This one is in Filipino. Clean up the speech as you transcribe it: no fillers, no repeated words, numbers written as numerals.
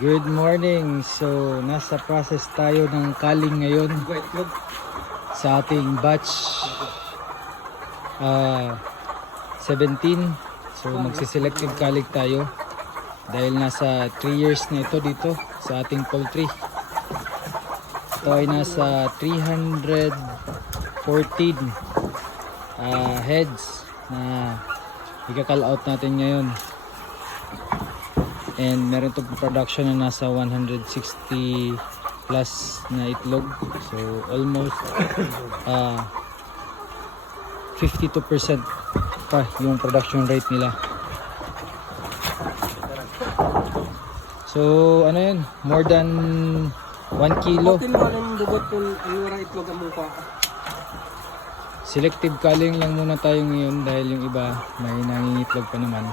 Good morning. So, nasa process tayo ng culling ngayon sa ating batch 17. So, magsiselective culling tayo dahil nasa 3 years na ito dito sa ating poultry. Ito ay nasa 314 heads na i-call out natin ngayon. And meron itong production na nasa 160 plus na itlog. So almost 52% pa yung production rate nila. So ano yun, more than 1 kilo. Selective culling lang muna tayo ngayon dahil yung iba may nangingitlog pa naman.